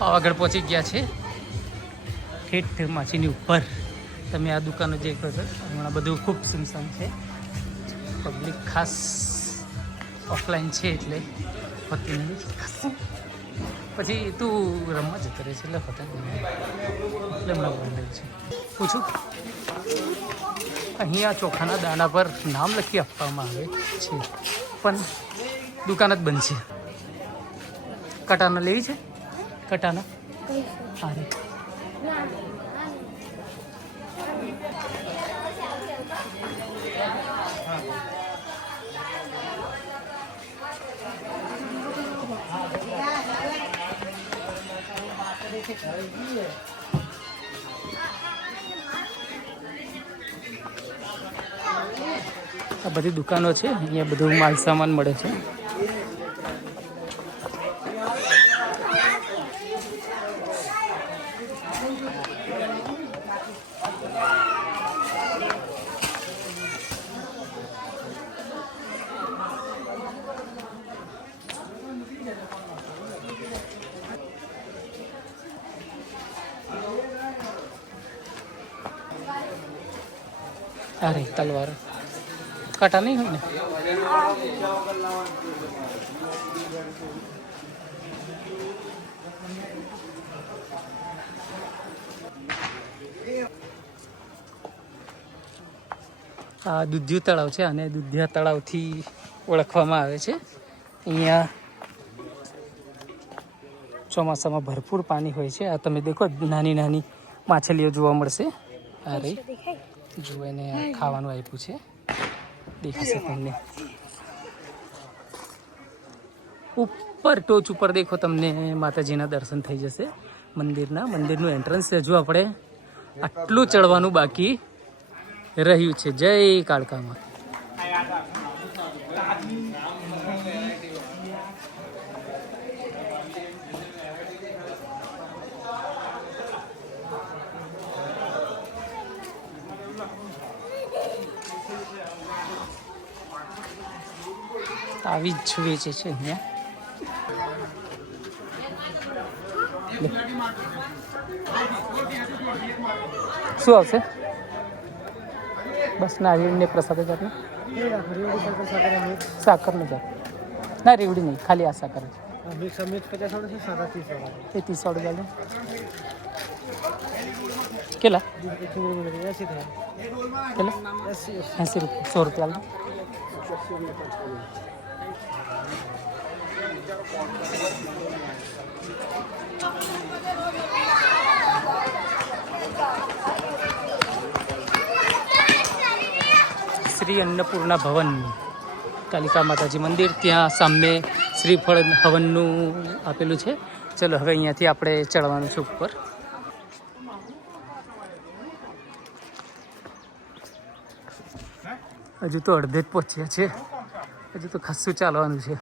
પાવાગઢ પહોંચી ગયા છે. ઠેઠ માછીની ઉપર. તમે આ દુકાનો જે કહો છો હમણાં બધું ખૂબ સુમસામ છે. પબ્લિક ખાસ ઓફલાઈન છે એટલે હોતી નહીં પછી તું રમવા જતો રહે છે એટલે હોતા એટલે હમણાં બંધ છે. પૂછું? અહીંયા ચોખાના દાણા પર નામ લખી આપવામાં આવે છે. પણ દુકાન જ બંધ છે. કટાના લેવી છે? કટાના? હા આ બધી દુકાનો છે અહીંયા બધું માલ સામાન મળે છે. અરે, તલવાર. કાંટા નહીં હોય ને? આ દૂધિયું તળાવ છે અને દૂધિયા તળાવથી ઓળખવામાં આવે છે. અહીંયા ચોમાસામાં ભરપૂર પાણી હોય છે. આ તમે દેખો નાની નાની માછલીઓ જોવા મળશે. આ જુઓ એને ખાવાનું આપ્યું છે. દેખાશે તમને. ઉપર ટોચ ઉપર દેખો તમને માતાજીના દર્શન થઈ જશે. મંદિરના, મંદિરનું એન્ટ્રન્સ હજુ આપણે આટલું ચડવાનું બાકી રહ્યું છે. જય કાળકામાં. આવી જ વેચે છે અહીંયા શું આવશે? બસ ને પ્રસાદ જ આપણે સાકર ન જાત ના રેવડી નહીં ખાલી આ સાકર જ. છે એ ત્રીસ વાળું ચાલે કેટલા? કેટલા? એસી રૂપિયા સો રૂપિયા આલો. શ્રી અન્નપૂર્ણા ભવન, કાલિકા માતાજી મંદિર. ત્યાં સામે શ્રીફળ હવનનું આપેલું છે. ચલો, હવે અહીંયાથી આપણે ચડવાનું છે ઉપર. હજુ તો અડધે જ પહોંચ્યા છે. હજુ તો ખાસું ચાલવાનું છે.